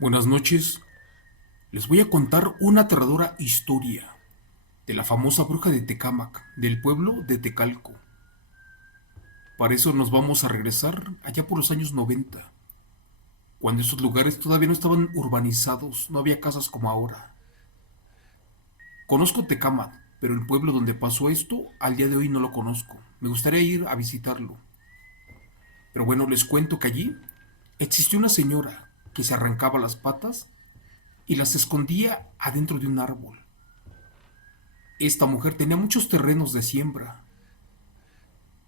Buenas noches, les voy a contar una aterradora historia de la famosa bruja de Tecámac, del pueblo de Tecalco. Para eso nos vamos a regresar allá por los años 90, cuando esos lugares todavía no estaban urbanizados, no había casas como ahora. Conozco Tecámac, pero el pueblo donde pasó esto al día de hoy no lo conozco. Me gustaría ir a visitarlo. Pero bueno, les cuento que allí existió una señora que se arrancaba las patas y las escondía adentro de un árbol. Esta mujer tenía muchos terrenos de siembra.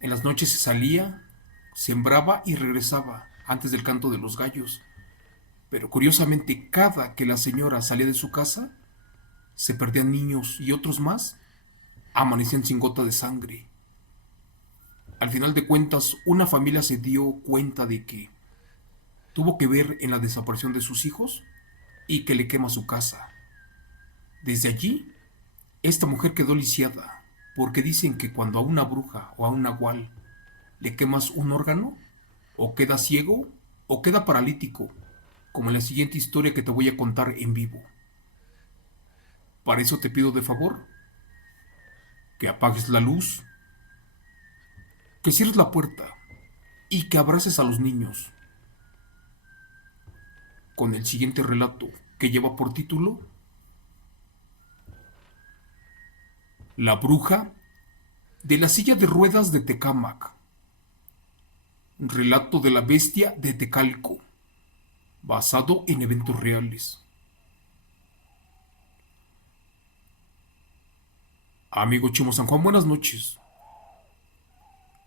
En las noches se salía, sembraba y regresaba antes del canto de los gallos. Pero curiosamente, cada que la señora salía de su casa, se perdían niños y otros más amanecían sin gota de sangre. Al final de cuentas, una familia se dio cuenta de que tuvo que ver en la desaparición de sus hijos y que le quema su casa. Desde allí, esta mujer quedó lisiada, porque dicen que cuando a una bruja o a un nahual le quemas un órgano, o queda ciego o queda paralítico, como en la siguiente historia que te voy a contar en vivo. Para eso te pido de favor que apagues la luz, que cierres la puerta y que abraces a los niños con el siguiente relato que lleva por título La bruja de la silla de ruedas de Tecámac. Relato de la bestia de Tecalco, basado en eventos reales. Amigo Chimo San Juan, buenas noches.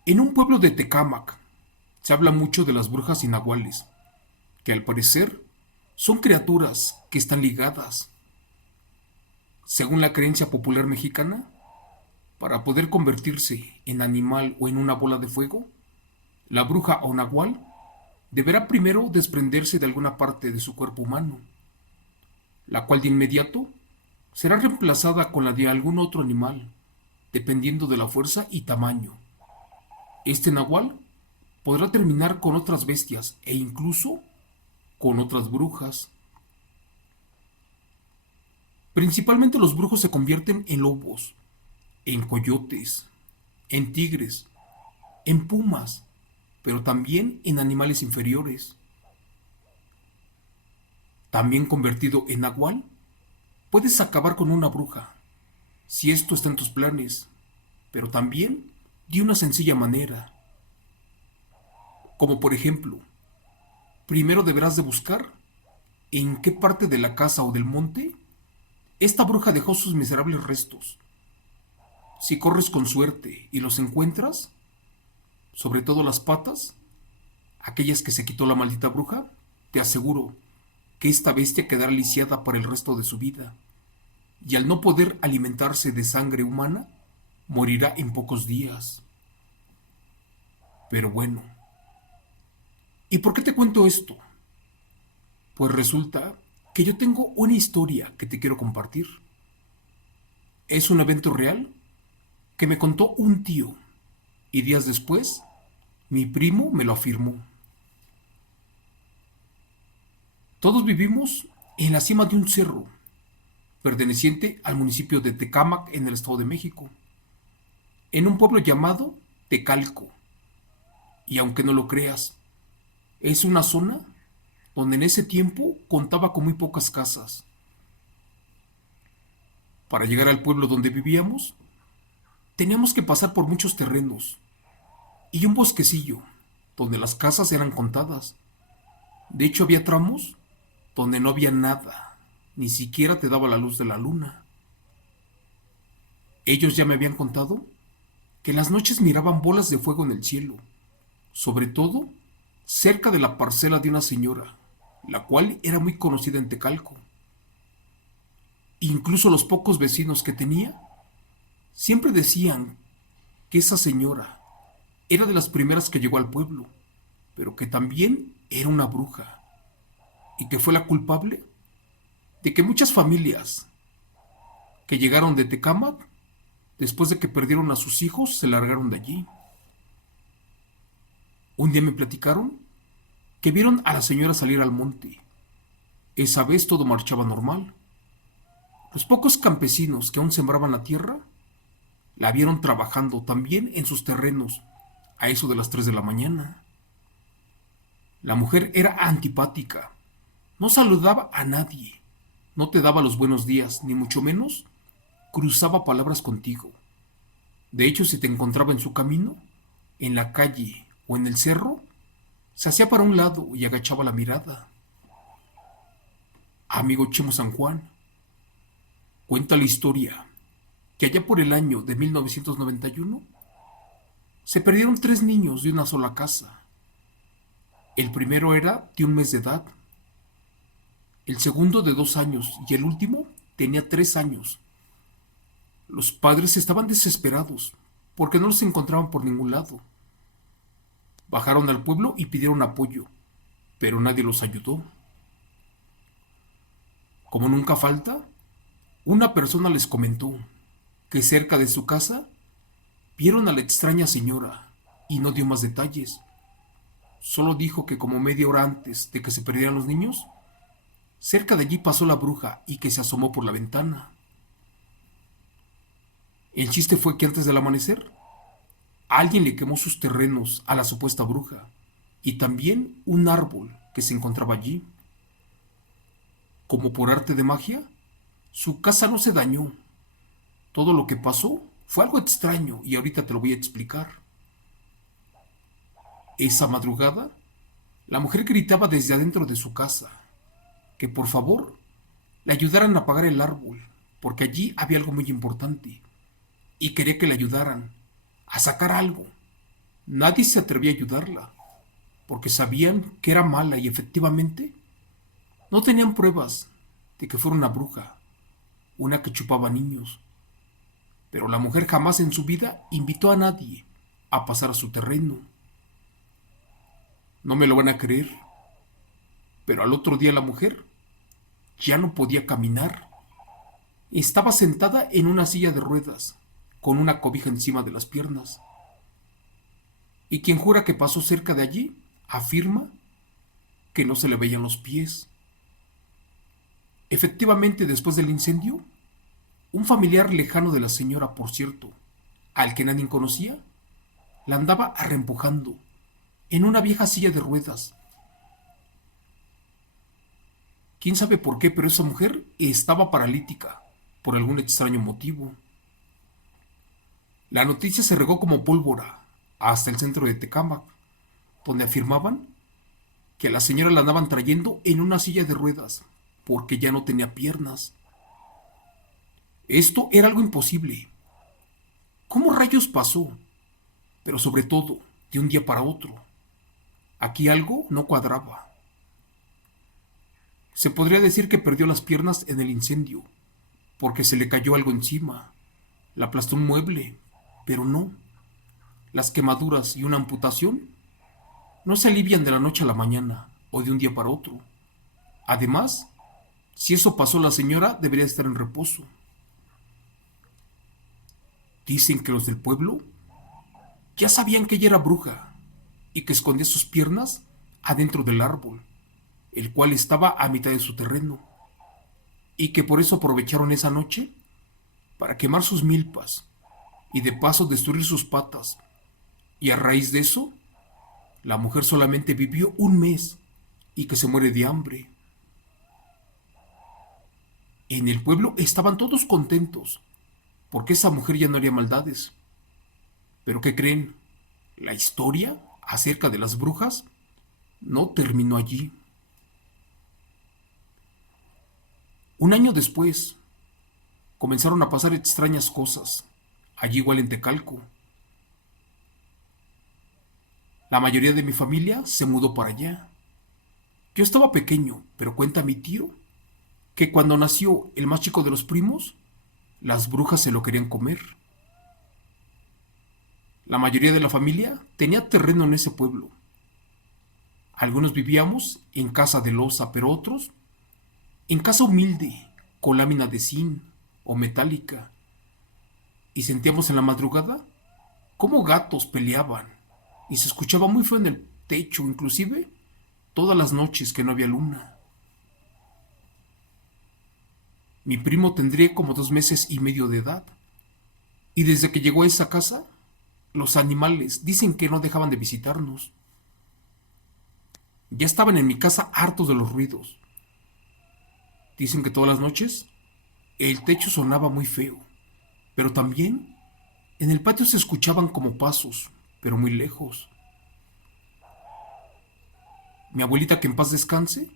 En un pueblo de Tecámac se habla mucho de las brujas y nahuales, que al parecer son criaturas que están ligadas. Según la creencia popular mexicana, para poder convertirse en animal o en una bola de fuego, la bruja o nahual deberá primero desprenderse de alguna parte de su cuerpo humano, la cual de inmediato será reemplazada con la de algún otro animal, dependiendo de la fuerza y tamaño. Este nahual podrá terminar con otras bestias e incluso con otras brujas. Principalmente los brujos se convierten en lobos, en coyotes, en tigres, en pumas, pero también en animales inferiores. También convertido en nahual, puedes acabar con una bruja, si esto está en tus planes, pero también de una sencilla manera. Como por ejemplo, primero deberás de buscar en qué parte de la casa o del monte esta bruja dejó sus miserables restos. Si corres con suerte y los encuentras, sobre todo las patas, aquellas que se quitó la maldita bruja, te aseguro que esta bestia quedará lisiada para el resto de su vida, y al no poder alimentarse de sangre humana, morirá en pocos días. Pero bueno, ¿y por qué te cuento esto? Pues resulta que yo tengo una historia que te quiero compartir. Es un evento real que me contó un tío y días después mi primo me lo afirmó. Todos vivimos en la cima de un cerro perteneciente al municipio de Tecámac en el Estado de México, en un pueblo llamado Tecalco. Y aunque no lo creas, es una zona donde en ese tiempo contaba con muy pocas casas. Para llegar al pueblo donde vivíamos, teníamos que pasar por muchos terrenos y un bosquecillo donde las casas eran contadas. De hecho, había tramos donde no había nada, ni siquiera te daba la luz de la luna. Ellos ya me habían contado que en las noches miraban bolas de fuego en el cielo, sobre todo cerca de la parcela de una señora, la cual era muy conocida en Tecalco. Incluso los pocos vecinos que tenía siempre decían que esa señora era de las primeras que llegó al pueblo, pero que también era una bruja y que fue la culpable de que muchas familias que llegaron de Tecámac, después de que perdieron a sus hijos, se largaron de allí. Un día me platicaron que vieron a la señora salir al monte Esa vez todo marchaba normal. Los pocos campesinos que aún sembraban la tierra la vieron trabajando también en sus terrenos a eso de las 3 de la mañana. La mujer era antipática, no saludaba a nadie, no te daba los buenos días, ni mucho menos cruzaba palabras contigo. De hecho, si te encontraba en su camino, en la calle o en el cerro, se hacía para un lado y agachaba la mirada. Amigo Chemo San Juan, cuenta la historia que allá por el año de 1991 se perdieron 3 niños de una sola casa. El primero era de 1 mes de edad, el segundo de 2 años y el último tenía 3 años. Los padres estaban desesperados porque no los encontraban por ningún lado. Bajaron al pueblo y pidieron apoyo, pero nadie los ayudó. Como nunca falta, una persona les comentó que cerca de su casa vieron a la extraña señora y no dio más detalles. Solo dijo que como media hora antes de que se perdieran los niños, cerca de allí pasó la bruja y que se asomó por la ventana. El chiste fue que antes del amanecer, alguien le quemó sus terrenos a la supuesta bruja y también un árbol que se encontraba allí. Como por arte de magia, su casa no se dañó. Todo lo que pasó fue algo extraño y ahorita te lo voy a explicar. Esa madrugada, la mujer gritaba desde adentro de su casa que por favor le ayudaran a apagar el árbol, porque allí había algo muy importante y quería que le ayudaran a sacar algo. Nadie se atrevía a ayudarla, porque sabían que era mala y efectivamente no tenían pruebas de que fuera una bruja, una que chupaba niños. Pero la mujer jamás en su vida invitó a nadie a pasar a su terreno. No me lo van a creer, pero al otro día la mujer ya no podía caminar. Estaba sentada en una silla de ruedas, con una cobija encima de las piernas. Y quien jura que pasó cerca de allí, afirma que no se le veían los pies. Efectivamente, después del incendio, un familiar lejano de la señora, por cierto, al que nadie conocía, la andaba arreempujando en una vieja silla de ruedas. Quién sabe por qué, pero esa mujer estaba paralítica, por algún extraño motivo. La noticia se regó como pólvora hasta el centro de Tecámac, donde afirmaban que a la señora la andaban trayendo en una silla de ruedas, porque ya no tenía piernas. Esto era algo imposible. ¿Cómo rayos pasó? Pero sobre todo, de un día para otro. Aquí algo no cuadraba. Se podría decir que perdió las piernas en el incendio, porque se le cayó algo encima. La aplastó un mueble, pero no. Las quemaduras y una amputación no se alivian de la noche a la mañana o de un día para otro. Además, si eso pasó, la señora debería estar en reposo. Dicen que los del pueblo ya sabían que ella era bruja y que escondía sus piernas adentro del árbol, el cual estaba a mitad de su terreno, y que por eso aprovecharon esa noche para quemar sus milpas y de paso destruir sus patas. Y a raíz de eso, la mujer solamente vivió 1 mes y que se muere de hambre. En el pueblo estaban todos contentos porque esa mujer ya no haría maldades. Pero ¿qué creen? La historia acerca de las brujas no terminó allí. Un año después, comenzaron a pasar extrañas cosas, allí igual en Tecalco. La mayoría de mi familia se mudó para allá. Yo estaba pequeño, pero cuenta mi tío que cuando nació el más chico de los primos, las brujas se lo querían comer. La mayoría de la familia tenía terreno en ese pueblo. Algunos vivíamos en casa de loza, pero otros en casa humilde, con lámina de zinc o metálica. Y sentíamos en la madrugada cómo gatos peleaban y se escuchaba muy feo en el techo, inclusive todas las noches que no había luna. Mi primo tendría como 2 meses y medio de edad. Y desde que llegó a esa casa, los animales dicen que no dejaban de visitarnos. Ya estaban en mi casa hartos de los ruidos. Dicen que todas las noches el techo sonaba muy feo, pero también en el patio se escuchaban como pasos, pero muy lejos. Mi abuelita, que en paz descanse,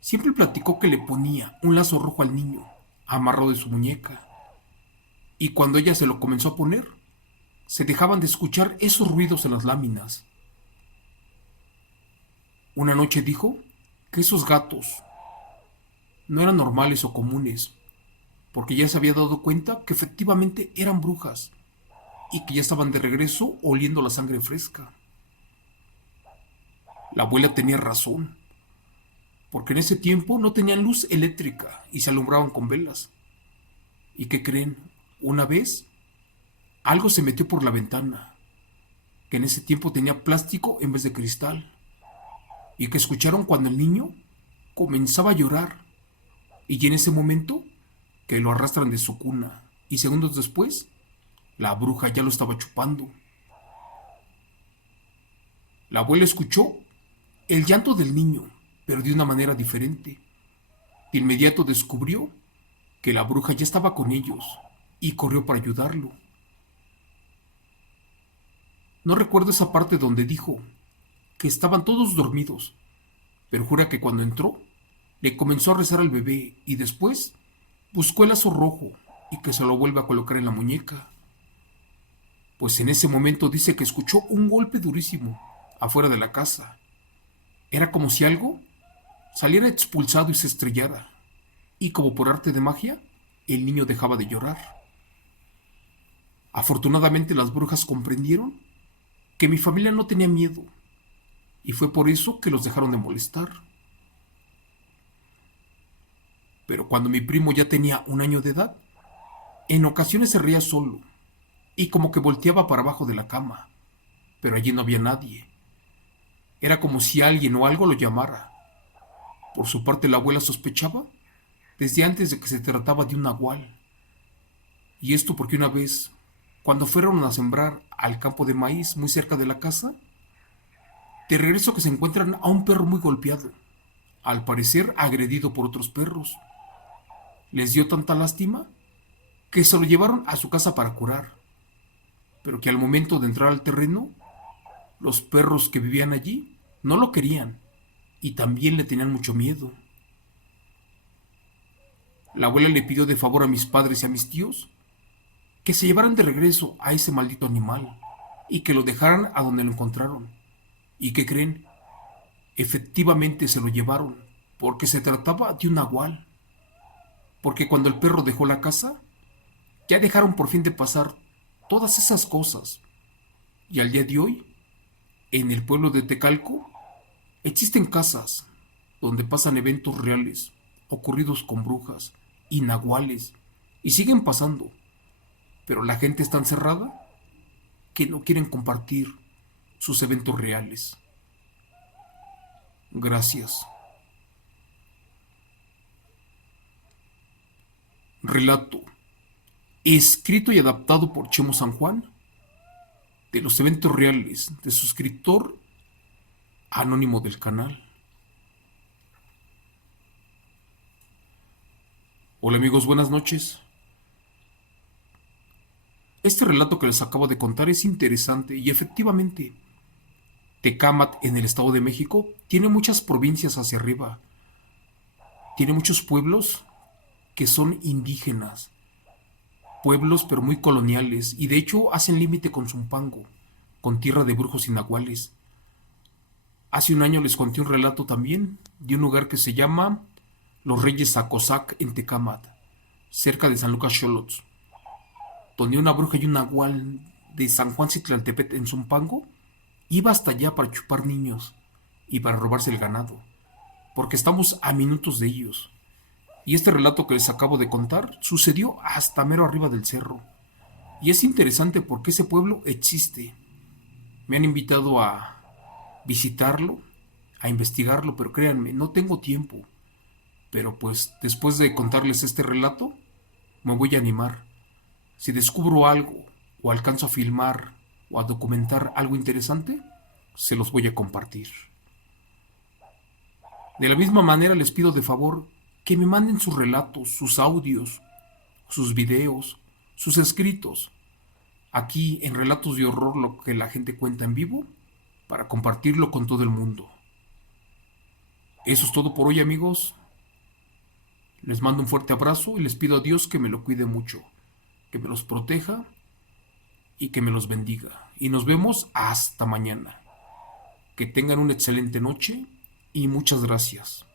siempre platicó que le ponía un lazo rojo al niño, amarrado de su muñeca, y cuando ella se lo comenzó a poner, se dejaban de escuchar esos ruidos en las láminas. Una noche dijo que esos gatos no eran normales o comunes, porque ya se había dado cuenta que efectivamente eran brujas y que ya estaban de regreso oliendo la sangre fresca. La abuela tenía razón, porque en ese tiempo no tenían luz eléctrica y se alumbraban con velas. ¿Y qué creen? Una vez algo se metió por la ventana, que en ese tiempo tenía plástico en vez de cristal, y que escucharon cuando el niño comenzaba a llorar, y en ese momento que lo arrastran de su cuna, y segundos después, la bruja ya lo estaba chupando. La abuela escuchó el llanto del niño, pero de una manera diferente. De inmediato descubrió que la bruja ya estaba con ellos y corrió para ayudarlo. No recuerdo esa parte donde dijo que estaban todos dormidos, pero jura que cuando entró, le comenzó a rezar al bebé y después buscó el lazo rojo y que se lo vuelve a colocar en la muñeca. Pues en ese momento dice que escuchó un golpe durísimo afuera de la casa. Era como si algo saliera expulsado y se estrellara. Y como por arte de magia, el niño dejaba de llorar. Afortunadamente las brujas comprendieron que mi familia no tenía miedo y fue por eso que los dejaron de molestar. Pero cuando mi primo ya tenía 1 año de edad, en ocasiones se reía solo y como que volteaba para abajo de la cama, pero allí no había nadie. Era como si alguien o algo lo llamara. Por su parte, la abuela sospechaba desde antes de que se trataba de un nahual. Y esto porque una vez, cuando fueron a sembrar al campo de maíz muy cerca de la casa, de regreso que se encuentran a un perro muy golpeado, al parecer agredido por otros perros. Les dio tanta lástima que se lo llevaron a su casa para curar, pero que al momento de entrar al terreno, los perros que vivían allí no lo querían y también le tenían mucho miedo. La abuela le pidió de favor a mis padres y a mis tíos que se llevaran de regreso a ese maldito animal y que lo dejaran a donde lo encontraron. ¿Y qué creen? Efectivamente se lo llevaron, porque se trataba de un nahual. Porque cuando el perro dejó la casa, ya dejaron por fin de pasar todas esas cosas. Y al día de hoy, en el pueblo de Tecalco, existen casas donde pasan eventos reales, ocurridos con brujas y nahuales, y siguen pasando, pero la gente es tan cerrada que no quieren compartir sus eventos reales. Gracias. Relato, escrito y adaptado por Chemo San Juan, de los eventos reales de suscriptor anónimo del canal. Hola amigos, buenas noches. Este relato que les acabo de contar es interesante y efectivamente, Tecámat en el Estado de México tiene muchas provincias hacia arriba. Tiene muchos pueblos que son indígenas, pueblos pero muy coloniales, y de hecho hacen límite con Zumpango, con tierra de brujos y nahuales. Hace un año les conté un relato también de un lugar que se llama Los Reyes Zacosac en Tecámat, cerca de San Lucas Xolots, donde una bruja y un nahual de San Juan Citlaltepet en Zumpango iba hasta allá para chupar niños y para robarse el ganado, porque estamos a minutos de ellos. Y este relato que les acabo de contar sucedió hasta mero arriba del cerro. Y es interesante porque ese pueblo existe. Me han invitado a visitarlo, a investigarlo, pero créanme, no tengo tiempo. Pero pues después de contarles este relato, me voy a animar. Si descubro algo, o alcanzo a filmar, o a documentar algo interesante, se los voy a compartir. De la misma manera les pido de favor que me manden sus relatos, sus audios, sus videos, sus escritos, aquí en Relatos de Horror, lo que la gente cuenta en vivo, para compartirlo con todo el mundo. Eso es todo por hoy, amigos. Les mando un fuerte abrazo y les pido a Dios que me lo cuide mucho, que me los proteja y que me los bendiga. Y nos vemos hasta mañana. Que tengan una excelente noche y muchas gracias.